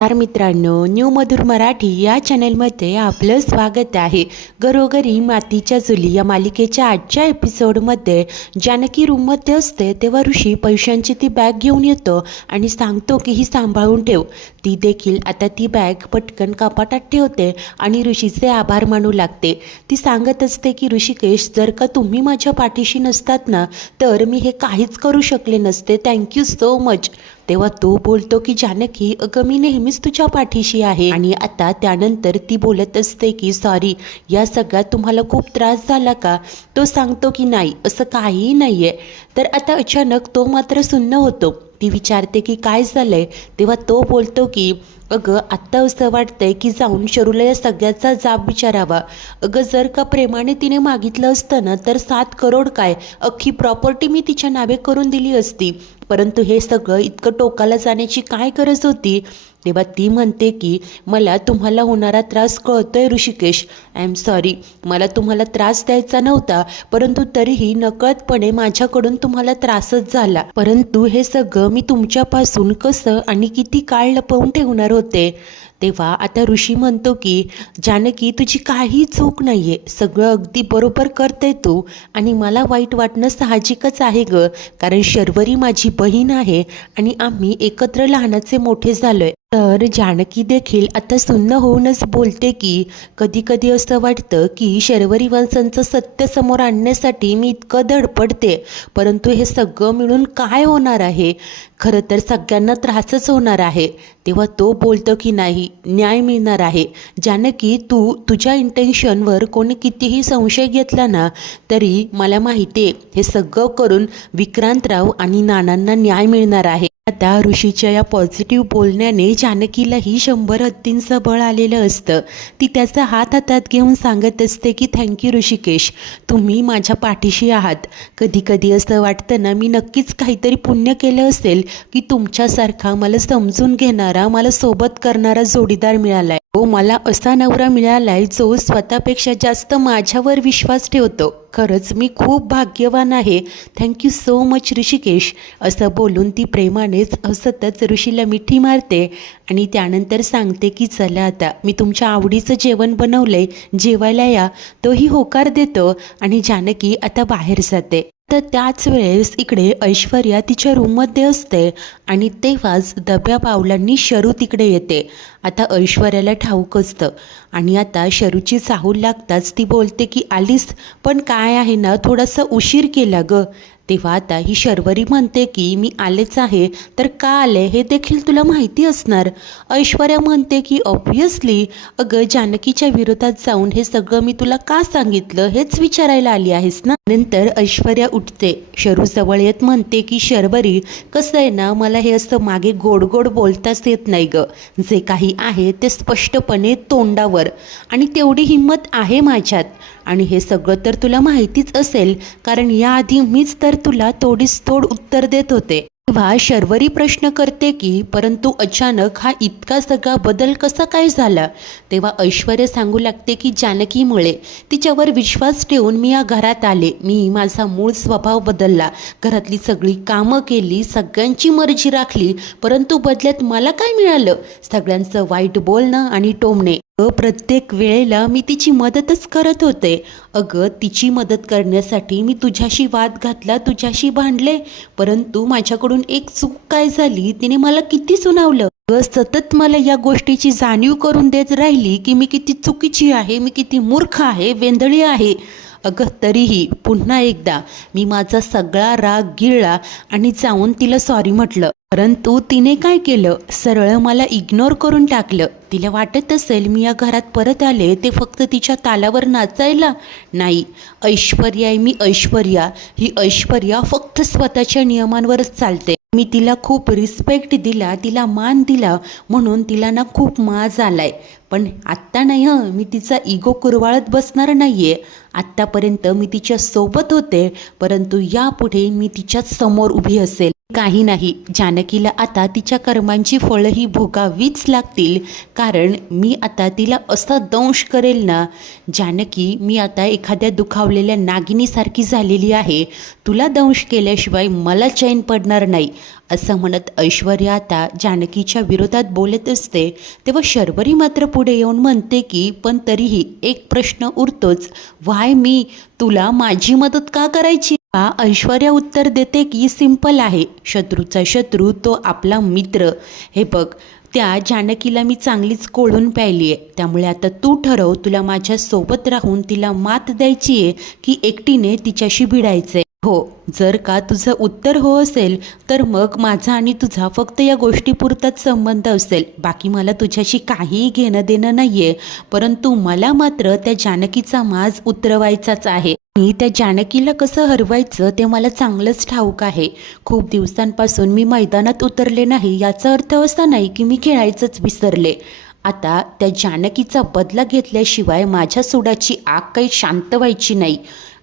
मित्रांनो, न्यू मधुर मराठी या चॅनलमध्ये आपलं स्वागत आहे. घरोघरी मातीच्या चुली या मालिकेच्या आजच्या एपिसोडमध्ये जानकी रूममध्ये असते तेव्हा ऋषी पैशांची ती बॅग घेऊन येतो आणि सांगतो की ही सांभाळून ठेव. ती देखील आता ती बॅग पटकन कपाटात ठेवते आणि ऋषीचे आभार मानू लागते. ती सांगत असते की ऋषिकेश, जर का तुम्ही माझ्या पाठीशी नसतात ना तर मी हे काहीच करू शकले नसते. Thank you so much. तेव्हा तो बोलतो की जानकी, अगं मी नेहमीच तुझ्या पाठीशी आहे. आणि आता त्यानंतर ती बोलत असते की सॉरी, या सगळ्यात तुम्हाला खूप त्रास झाला का? तो सांगतो की नाही, असं काहीही नाही आहे. तर आता अचानक तो मात्र सुन्न होतो. ती विचारते की काय झालंय? तेव्हा तो बोलतो की अगं आत्ता असं वाटतंय की जाऊन शरूला या सगळ्याचा जाब विचारावा. अगं जर का प्रेमाने तिने मागितलं असतं ना तर 7 करोड काय, अख्खी प्रॉपर्टी मी तिच्या नावे करून दिली असती. परंतु हे सगळं इतकं टोकाला जाण्याची काय गरज होती? तेव्हा ती म्हणते की मला तुम्हाला होणारा त्रास कळतोय ऋषिकेश, आय एम सॉरी. मला तुम्हाला त्रास द्यायचा नव्हता, परंतु तरीही नकळतपणे माझ्याकडून तुम्हाला त्रासच झाला. परंतु हे सगळं मी तुमच्यापासून कसं आणि किती काळ लपवून ठेवणार होते? तेव्हा आता ऋषी म्हणतो की जानकी, तुझी काही चूक नाही आहे, सगळं अगदी बरोबर करते तू. आणि मला वाईट वाटणं साहजिकच आहे ग, कारण शर्वरी माझी बहीण आहे आणि आम्ही एकत्र लहानाचे मोठे झालोय. तर जानकी देखील आता सुन्न होऊनच बोलते की कधी कधी असं वाटतं की शर्वरी वंशांचं सत्य समोर आणण्यासाठी मी इतकं धडपडते, परंतु हे सगळं मिळून काय होणार आहे? खरं तर सगळ्यांना त्रासच होणार आहे. तेव्हा तो बोलतो की नाही, न्याय मिळणार आहे. जानकी, तुझ्या इंटेन्शनवर कोणी कितीही संशय घेतला ना तरी मला माहिती आहे हे सगळं करून विक्रांतराव आणि नानांना न्याय मिळणार आहे. आता ऋषीच्या या पॉझिटिव्ह बोलण्याने जानकीलाही 100 हत्तींचं बळ आलेलं असतं. ती त्याचा हात हातात घेऊन सांगत असते की थँक्यू ऋषिकेश, तुम्ही माझ्या पाठीशी आहात. कधी कधी असं वाटतं ना, मी नक्कीच काहीतरी पुण्य केलं असेल की तुमच्यासारखा मला समजून घेणारा, मला सोबत करणारा जोडीदार मिळालाय. हो, मला असा नवरा मिळालाय जो स्वतःपेक्षा जास्त माझ्यावर विश्वास ठेवतो. खरंच मी खूप भाग्यवान आहे. Thank you so much Rishikesh. असं बोलून ती प्रेमानेच हसतच ऋषीला मिठी मारते आणि त्यानंतर सांगते की चला आता मी तुमच्या आवडीचं जेवण बनवलंय, जेवायला या. तोही होकार देतो आणि जानकी आता बाहेर जाते. तर त्याच वेळेस इकडे ऐश्वर्या तिच्या रूममध्ये असते आणि तेव्हाच दब्या पावलांनी शरू तिकडे येते. आता ऐश्वर्याला ठाऊक असतं आणि आता शरूची चाहूल लागताच ती बोलते की आलीस, पण काय आहे ना, थोडासा उशीर केला ग. तेव्हा आता ही शर्वरी म्हणते की मी आलेच आहे, तर का आले हे देखील तुला माहिती असणार. ऐश्वर्या म्हणते की ऑब्व्हियसली, अगं जानकीच्या विरोधात जाऊन हे सगळं मी तुला का सांगितलं हेच विचारायला आली आहेस ना. नंतर ऐश्वर्या उठते, शरू जवळ येत म्हणते की शर्वरी, कसं आहे ना, मला हे असं मागे गोड गोड बोलताच येत नाही ग. जे काही आहे ते स्पष्टपणे तोंडावर, आणि तेवढी हिंमत आहे माझ्यात. आणि हे सगळं तर तुला माहितीच असेल, कारण याआधी मीच तर तुला तोडीस तोड उत्तर देत होते. तेव्हा शर्वरी प्रश्न करते की परंतु अचानक हा इतका सगळा बदल कसा काय झाला? तेव्हा ऐश्वर्या सांगू लागते की जानकीमुळे. तिच्यावर विश्वास ठेवून मी या घरात आले. मी माझा मूळ स्वभाव बदलला, घरातली सगळी कामं केली, सगळ्यांची मर्जी राखली, परंतु बदल्यात मला काय मिळालं? सगळ्यांचं वाईट बोलणं आणि टोमणे. प्रत्येक वेळेला मी तिची मदतच करत होते. अगं तिची मदत करण्यासाठी मी तुझ्याशी वाद घातला, तुझ्याशी भांडले, परंतु माझ्याकडून एक चूक काय झाली, तिने मला किती सुनावलं. सतत मला या गोष्टीची जाणीव करून देत राहिली की मी किती चुकीची आहे, मी किती मूर्ख आहे, वेंधळी आहे. अगं तरीही पुन्हा एकदा मी माझा सगळा राग गिळला आणि जाऊन तिला सॉरी म्हटलं. परंतु तिने काय केलं, सरळ मला इग्नोर करून टाकलं. तिला वाटत असेल मी या घरात परत आले ते फक्त तिच्या तालावर नाचायला. नाही, ऐश्वर्या आहे मी, ऐश्वर्या. ही ऐश्वर्या फक्त स्वतःच्या नियमांवरच चालते. मी तिला खूप रिस्पेक्ट दिला, तिला मान दिला, म्हणून तिला ना खूप माज आलाय. पण आत्ता नाही मी तिचा इगो कुरवाळत बसणार नाही आहे. आत्तापर्यंत मी तिच्या सोबत होते, परंतु यापुढे मी तिच्याच समोर उभी असेल. काही नाही, जानकीला आता तिच्या कर्मांची फळंही भोगावीच लागतील, कारण मी आता तिला असा दंश करेल ना. जानकी, मी आता एखाद्या दुखावलेल्या नागिनीसारखी झालेली आहे. तुला दंश केल्याशिवाय मला चैन पडणार नाही, असं म्हणत ऐश्वर्या आता जानकीच्या विरोधात बोलत असते. तेव्हा शर्वरी मात्र पुढे येऊन म्हणते की पण तरीही एक प्रश्न उरतोच, व्हाय मी, तुला माझी मदत का करायची? ऐश्वर्या उत्तर देते की सिंपल आहे, शत्रूचा शत्रू तो आपला मित्र. हे बघ, त्या जानकीला मी चांगलीच कोळून प्यायली आहे, त्यामुळे आता तू ठरव, तुला माझ्यासोबत राहून तिला मात द्यायची आहे की एकटीने तिच्याशी भिडायचे. हो, जर का तुझं उत्तर हो असेल तर मग माझा आणि तुझा फक्त या गोष्टीपुरताच संबंध असेल, बाकी मला तुझ्याशी काहीही घेणं देणं नाही आहे. परंतु मला मात्र त्या जानकीचा माज उतरवायचाच आहे आणि त्या जानकीला कसं हरवायचं ते मला चांगलंच ठाऊक आहे. खूप दिवसांपासून मी मैदानात उतरले नाही, याचा अर्थ असा नाही की मी खेळायचंच विसरले. आता त्या जानकीचा बदला घेतल्याशिवाय माझ्या सुडाची आग काही शांत व्हायची नाही,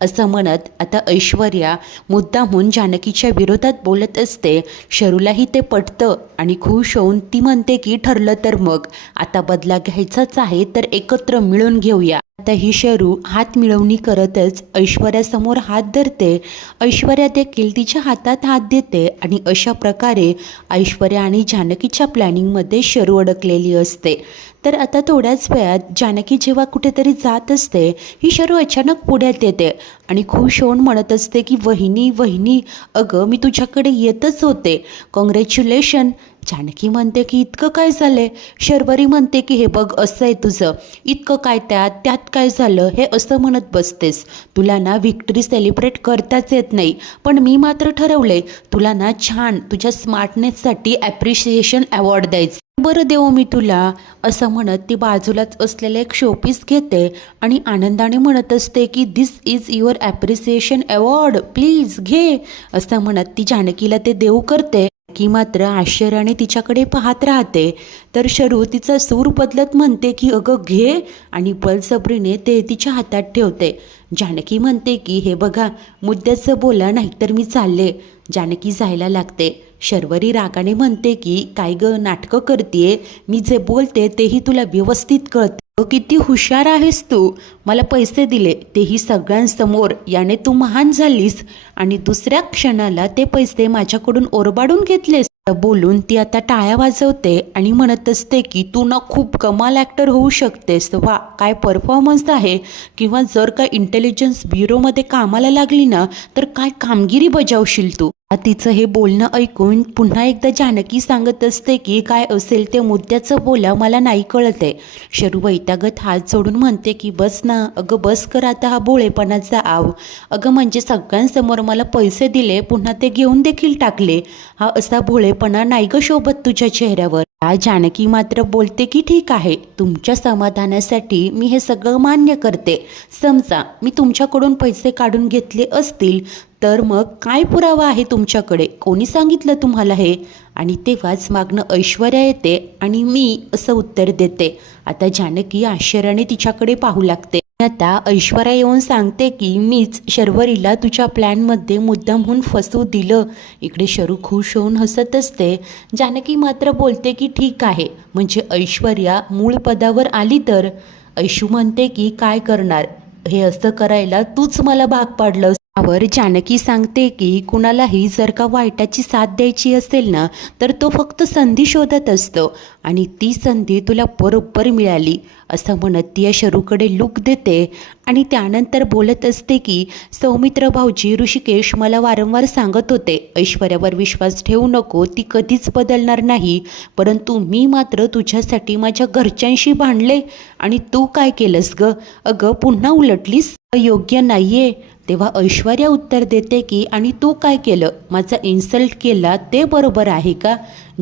असं म्हणत आता ऐश्वर्या मुद्दामहून जानकीच्या विरोधात बोलत असते. शरूलाही ते पटतं आणि खुश होऊन ती म्हणते की ठरलं तर मग आता बदला घ्यायचाच आहे तर एकत्र मिळून घेऊया. आता ही शरू हात मिळवणी करतच ऐश्वर्यासमोर हात धरते. ऐश्वर्या देखील तिच्या हातात हात देते आणि अशा प्रकारे ऐश्वर्या आणि जानकीच्या प्लॅनिंगमध्ये शरू अडकलेली असते. तर आता थोड्याच वेळात जानकी जेव्हा कुठेतरी जात असते, ही शरू अचानक पुढ्यात येते आणि खुश होऊन म्हणत असते की वहिनी वहिनी, अगं मी तुझ्याकडे येतच होते, कॉंग्रॅच्युलेशन. जानकी म्हणते की इतकं काय झालंय? शर्वरी म्हणते की हे बघ, असं आहे तुझं, इतकं काय त्यात काय झालं हे असं म्हणत बसतेस. तुला ना व्हिक्टरी सेलिब्रेट करताच येत नाही, पण मी मात्र ठरवले तुला ना छान तुझ्या स्मार्टनेससाठी ॲप्रिशिएशन अवॉर्ड द्यायचं. बरं देऊ मी तुला, असं म्हणत ती बाजूलाच असलेलं एक शोपीस घेते आणि आनंदाने म्हणत असते की this is your appreciation award, please घे, असं म्हणत ती जानकीला ते देऊ करते. की मात्र आश्चर्याने तिच्याकडे पाहत राहते. तर शरू तिचा सूर बदलत म्हणते की अगं घे, आणि बळजबरीने ते तिच्या हातात ठेवते. जानकी म्हणते की हे बघा, मुद्द्याचं बोला नाही तर मी चालले. जानकी जायला लागते. शर्वरी रागाने म्हणते की काय ग नाटकं करतेय, मी जे बोलते तेही तुला व्यवस्थित कळतं. किती हुशार आहेस तू, मला पैसे दिले तेही सगळ्यांसमोर, याने तू महान झालीस आणि दुसऱ्या क्षणाला ते पैसे माझ्याकडून ओरबाडून घेतलेस. बोलून ती आता टाळ्या वाजवते आणि म्हणत असते की तू ना खूप कमाल ॲक्टर होऊ शकतेस, वा काय परफॉर्मन्स आहे, किंवा जर का इंटेलिजन्स ब्युरोमध्ये कामाला लागली ना तर काय कामगिरी बजावशील तू. तिचं हे बोलणं ऐकून पुन्हा एकदा जानकी सांगत असते की काय असेल ते मुद्द्याचं बोला, मला नाही कळते. शरू वैतागत हात जोडून म्हणते की बस ना, अगं बस कर आता हा भोळेपणाचा आव. अगं म्हणजे सगळ्यांसमोर मला पैसे दिले, पुन्हा ते घेऊन देखील टाकले, हा असा भोळेपणा नाही ग शोभत तुझ्या चेहऱ्यावर. जानकी मात्र बोलते की ठीक आहे, तुमच्या समाधानासाठी मी हे सगळं मान्य करते. समजा मी तुमच्याकडून पैसे काढून घेतले असतील तर मग काय पुरावा आहे तुमच्याकडे, कोणी सांगितलं तुम्हाला हे? आणि तेव्हाच मागणं ऐश्वर्या येते आणि मी असं उत्तर देते. आता जानकी आश्चर्याने तिच्याकडे पाहू लागते. आता ऐश्वर्या येऊन सांगते की मीच शर्वरीला तुझ्या प्लॅनमध्ये मुद्दामहून फसवू दिलं. इकडे शरू खुश होऊन हसत असते. जानकी मात्र बोलते की ठीक आहे, म्हणजे ऐश्वर्या मूळ पदावर आली तर. ऐशू म्हणते की काय करणार, हे असं करायला तूच मला भाग पाडलं. त्यावर जानकी सांगते की कुणालाही जर का वाईटाची साथ द्यायची असेल ना तर तो फक्त संधी शोधत असतो आणि ती संधी तुला बरोबर मिळाली, असं म्हणत ती या शरूकडे लूक देते आणि त्यानंतर बोलत असते की सौमित्र भाऊजी, ऋषिकेश मला वारंवार सांगत होते ऐश्वर्यावर विश्वास ठेवू नको, ती कधीच बदलणार नाही, परंतु मी मात्र तुझ्यासाठी माझ्या घरच्यांशी भांडले आणि तू काय केलंस ग, अगं पुन्हा उलटलीस, योग्य नाहीये. तेव्हा ऐश्वर्या उत्तर देते की आणि तू काय केलं, माझा इन्सल्ट केला ते बरोबर आहे का?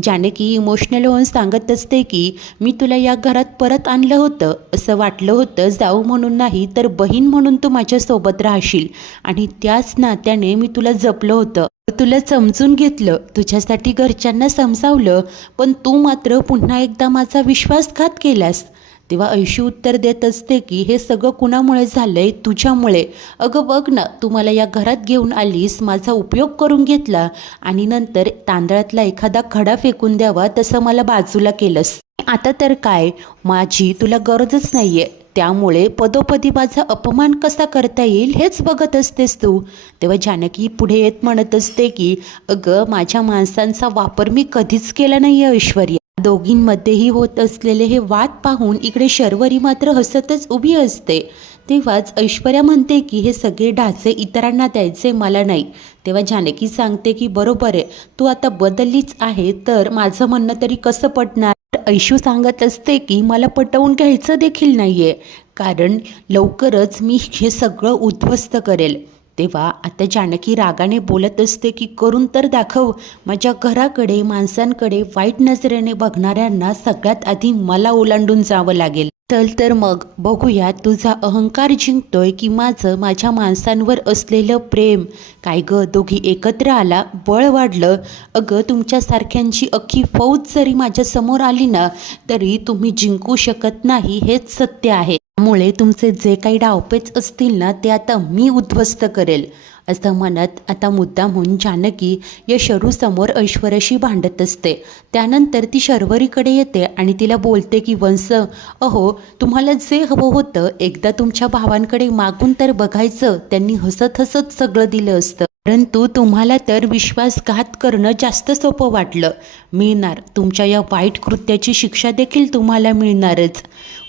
जानकी इमोशनल होऊन सांगत असते की मी तुला या घरात परत आणलं होतं, असं वाटलं होतं जाऊ म्हणून नाही तर बहीण म्हणून तू माझ्यासोबत राहशील, आणि त्याच नात्याने मी तुला जपलं होतं, तुला समजून घेतलं, तुझ्यासाठी घरच्यांना समजावलं, पण तू मात्र पुन्हा एकदा माझा विश्वासघात केलास. तेव्हा ऐशू उत्तर देत असते की हे सगळं कुणामुळे झालंय, तुझ्यामुळे. अगं बघ ना, तू मला या घरात घेऊन आलीस, माझा उपयोग करून घेतला आणि नंतर तांदळातला एखादा खडा फेकून द्यावा तसं मला बाजूला केलंस. आता तर काय, माझी तुला गरजच नाहीये, त्यामुळे पदोपदी माझा अपमान कसा करता येईल हेच बघत असतेस तू. तेव्हा जानकी पुढे येत म्हणत असते की अगं, माझ्या माणसांचा वापर मी कधीच केला नाही आहे ऐश्वर्या. दोघींमध्येही होत असलेले हे वाद पाहून इकडे शर्वरी मात्र हसतच उभी असते. तेव्हाच ऐश्वर्या म्हणते की हे सगळे ढाचे इतरांना द्यायचे, मला नाही. तेव्हा जानकी सांगते की बरोबर आहे, तू आता बदललीच आहे, तर माझं म्हणणं तरी कसं पटणार. ऐशू सांगत असते की मला पटवून घ्यायचं देखील नाहीये, कारण लवकरच मी हे सगळं उद्ध्वस्त करेल. तेव्हा आता जानकी रागाने बोलत असते की करून तर दाखव. माझ्या घराकडे, माणसांकडे वाईट नजरेने बघणाऱ्यांना सगळ्यात आधी मला ओलांडून जावं लागेल. चल तर मग बघूया तुझा अहंकार जिंकतोय की माझं माझ्या माणसांवर असलेलं प्रेम. काय ग, दोघी एकत्र आला, बळ वाढलं. अगं, तुमच्यासारख्यांची अख्खी फौज जरी माझ्यासमोर आली ना, तरी तुम्ही जिंकू शकत नाही, हेच सत्य आहे. त्यामुळे तुमचे जे काही डावपेच असतील ना, ते आता मी उद्ध्वस्त करेल. असं म्हणत आता मुद्दामहून जानकी या शरूसमोर ऐश्वर्याशी भांडत असते. त्यानंतर ती शर्वरीकडे येते आणि तिला बोलते की वंस, अहो, तुम्हाला जे हवं होतं एकदा तुमच्या भावांकडे मागून तर बघायचं, त्यांनी हसत हसत सगळं दिलं असतं. परंतु तुम्हाला तर विश्वासघात करणं जास्त सोपं वाटलं. मिळणार, तुमच्या या वाईट कृत्याची शिक्षा देखील तुम्हाला मिळणारच.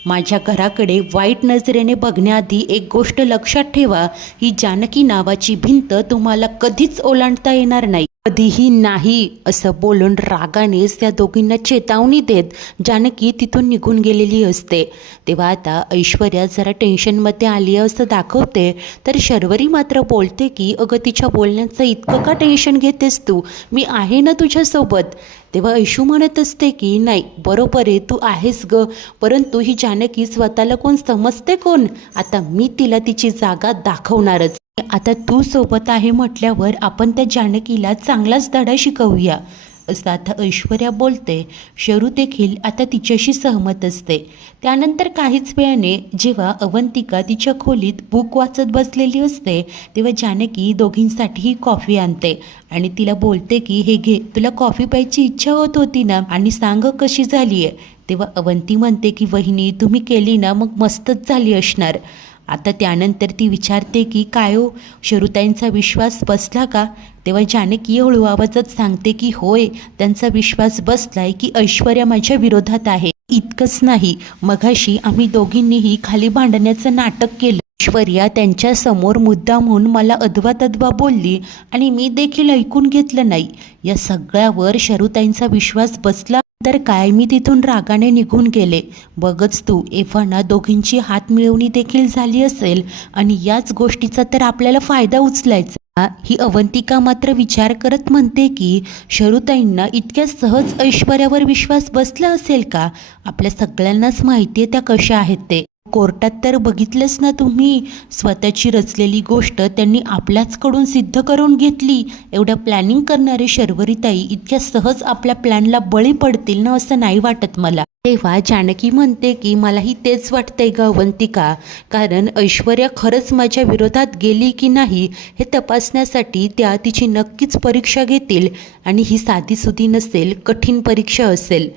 माझ्या घराकडे वाईट नजरेने बघण्याआधी एक गोष्ट लक्षात ठेवा, ही जानकी नावाची भिंत तुम्हाला कधीच ओलांडता येणार नाही, कधीही नाही. असं बोलून रागानेच त्या दोघींना चेतावणी देत जानकी तिथून निघून गेलेली असते. तेव्हा आता ऐश्वर्या जरा टेन्शनमध्ये आली असं दाखवते, तर शर्वरी मात्र बोलते की अगं, तिच्या बोलण्याचं इतकं का टेन्शन घेतेस तू, मी आहे ना तुझ्यासोबत. तेव्हा ऐशू म्हणत असते की नाही, बरोबर आहे, तू आहेस ग, परंतु ही जानकी स्वतःला कोण समजते कोण, आता मी तिला तिची जागा दाखवणारच. आता तू सोबत आहे म्हटल्यावर आपण त्या जानकीला चांगलाच धडा शिकवूया, असं आता ऐश्वर्या बोलते. शरू देखील आता तिच्याशी सहमत असते. त्यानंतर काहीच वेळाने जेव्हा अवंतिका तिच्या खोलीत बुक वाचत बसलेली असते, तेव्हा जानकी दोघींसाठीही कॉफी आणते आणि तिला बोलते की हे घे, तुला कॉफी प्यायची इच्छा होत होती ना, आणि सांग कशी झाली आहे. तेव्हा अवंती म्हणते की वहिनी, तुम्ही केली ना, मग मस्तच झाली असणार. आता त्यानंतर ती विचारते की काय हो, शरुताईंचा विश्वास बसला का. तेव्हा जानकी हळू आवाजात सांगते की होय, त्यांचा विश्वास बसलाय की ऐश्वर्या माझ्या विरोधात आहे. इतकंच नाही, मगाशी आम्ही दोघींनीही खाली भांडण्याचं नाटक केलं. ऐश्वर्या त्यांच्यासमोर मुद्दाम म्हणून मला अदवा तद्वा बोलली आणि मी देखील ऐकून घेतलं नाही. या सगळ्यावर शरुताईंचा विश्वास बसला तर काय, मी तिथून रागाने निघून गेले. बघच तू, एव्हाना दोघींची हात मिळवणी देखील झाली असेल आणि याच गोष्टीचा तर आपल्याला फायदा उचलायचा. ही अवंतिका मात्र विचार करत म्हणते की शरुताईंना इतक्या सहज ऐश्वर्यावर विश्वास बसला असेल का. आपल्या सगळ्यांनाच माहिती आहे त्या कशा आहेत ते. कोर्टात तर बघितलंच ना तुम्ही, स्वतःची रचलेली गोष्ट त्यांनी आपल्याचकडून सिद्ध करून घेतली. एवढं प्लॅनिंग करणारे शर्वरीताई इतक्या सहज आपल्या प्लॅनला बळी पडतील ना, असं नाही वाटत मला. तेव्हा जानकी म्हणते की मलाही तेच वाटतंय ग अवंतिका, कारण ऐश्वर्या खरंच माझ्या विरोधात गेली की नाही हे तपासण्यासाठी त्या तिची नक्कीच परीक्षा घेतील आणि ही साधीसुधी नसेल, कठीण परीक्षा असेल.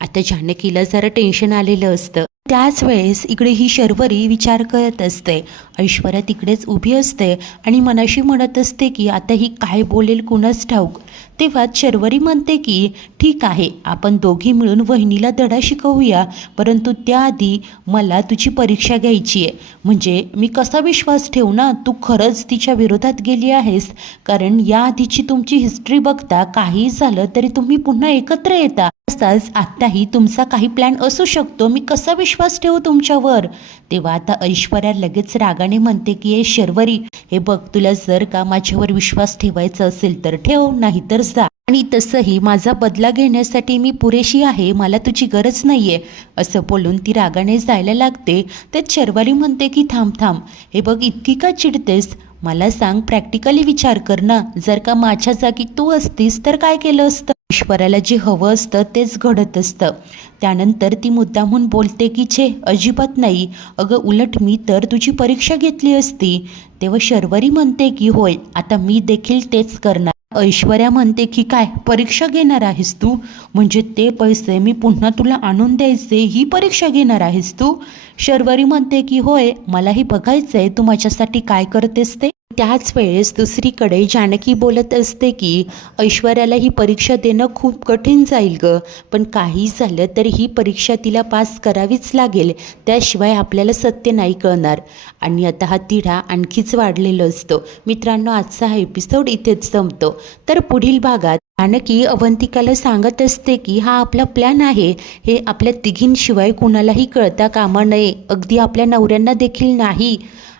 आता जानकीला जरा टेन्शन आलेलं असतं. त्याच वेळेस इकडे ही शर्वरी विचार करत असते. ऐश्वर्या तिकडेच उभी असते आणि मनाशी म्हणत असते की आता ही काय बोलेल कुणास ठाऊक. तेव्हाच शर्वरी म्हणते की ठीक आहे, आपण दोघी मिळून वहिनीला धडा शिकवूया, परंतु त्याआधी मला तुझी परीक्षा घ्यायची आहे. म्हणजे मी कसा विश्वास ठेवू ना, तू खरंच तिच्या विरोधात गेली आहेस, कारण याआधीची तुमची हिस्ट्री बघता काही झालं तरी तुम्ही पुन्हा एकत्र येता. तसाच आत्ताही तुमचा काही प्लॅन असू शकतो, मी कसा विश्वास ठेवू तुमच्यावर. तेव्हा आता ऐश्वर्या लगेच रागाने म्हणते की ए शर्वरी, हे बघ, तुला जर का माझ्यावर विश्वास ठेवायचा असेल तर ठेव, नाही तर जा. आणि तसंही माझा बदला घेण्यासाठी मी पुरेशी आहे, मला तुझी गरज नाहीये. असं बोलून ती रागाने जायला लागते. तेच शर्वरी म्हणते की थांब थांब, हे बघ, इतकी का चिडतेस, मला सांग, प्रॅक्टिकली विचार कर ना, जर का माझ्या जागी तू असतीस तर काय केलं असतं. ईश्वराला जे हवं असतं तेच घडत असतं. त्यानंतर ती मुद्दामहून बोलते की छे अजिबात नाही, अगं उलट मी तर तुझी परीक्षा घेतली असती. तेव्हा शर्वरी म्हणते की होय, आता मी देखील तेच करणार. ऐश्वर्या म्हणते की काय परीक्षा घेणार आहेस तू, म्हणजे ते पैसे मी पुन्हा तुला आणून द्यायचे ही परीक्षा घेणार आहेस तू. शर्वरी म्हणते की होय, मलाही बघायचंय तू माझ्यासाठी काय करतेस ते. त्याच वेळेस दुसरीकडे जानकी बोलत असते की ऐश्वर्याला ही परीक्षा देणं खूप कठीण जाईल ग, पण काही झालं तर ही परीक्षा तिला पास करावीच लागेल, त्याशिवाय आपल्याला सत्य नाही कळणार. आणि आता हा तिढा आणखीच वाढलेला असतो. मित्रांनो, आजचा हा एपिसोड इथेच संपतो. तर पुढील भागात जानकी अवंतिकाला सांगत असते की हा आपला प्लॅन आहे, हे आपल्या तिघींशिवाय कुणालाही कळता कामा नये, अगदी आपल्या नवऱ्यांना देखील नाही.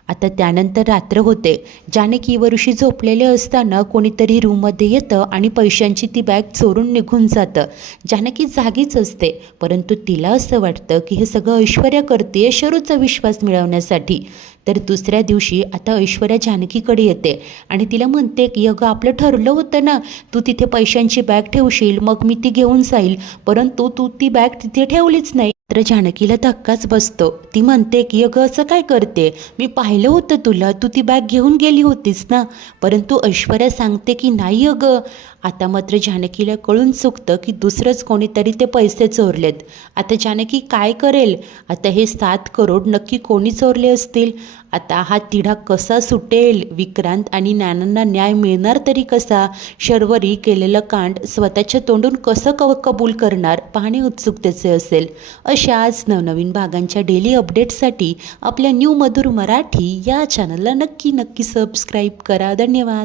आता त्यानंतर रात्र होते. जानकी व ऋषी झोपलेले असताना कोणीतरी रूममध्ये येतं आणि पैशांची ती बॅग चोरून निघून जातं. जानकी जागीच असते, परंतु तिला असं वाटतं की हे सगळं ऐश्वर्या करते शरूचा विश्वास मिळवण्यासाठी. तर दुसऱ्या दिवशी आता ऐश्वर्या जानकीकडे येते आणि तिला म्हणते की अगं आपलं ठरलं होतं ना, तू तिथे पैशांची बॅग ठेवशील मग मी ती घेऊन जाईल, परंतु तू ती बॅग तिथे ठेवलीच नाही. तर जानकीला धक्काच बसतो. ती म्हणते की अगं असं काय करते, मी पाहिलं होतं तुला, तू ती बॅग घेऊन गेली होतीस ना. परंतु ऐश्वर्या सांगते की नाही अगं. आता मात्र जानकीला कळून चुकतं की दुसरंच कोणीतरी ते पैसे चोरलेत. आता जानकी काय करेल. आता हे 7 करोड नक्की कोणी चोरले असतील. आता हा तिढा कसा सुटेल, विक्रांत आणि नानांना न्याय मिळणार तरी कसा, शर्वरी केलेलं कांड स्वतःच्या तोंडून कसं कबूल करणार, पाहणे उत्सुकतेचे असेल. अशाच नवनवीन भागांच्या डेली अपडेट्ससाठी आपल्या न्यू मधुर मराठी या चॅनलला नक्की सबस्क्राईब करा. धन्यवाद.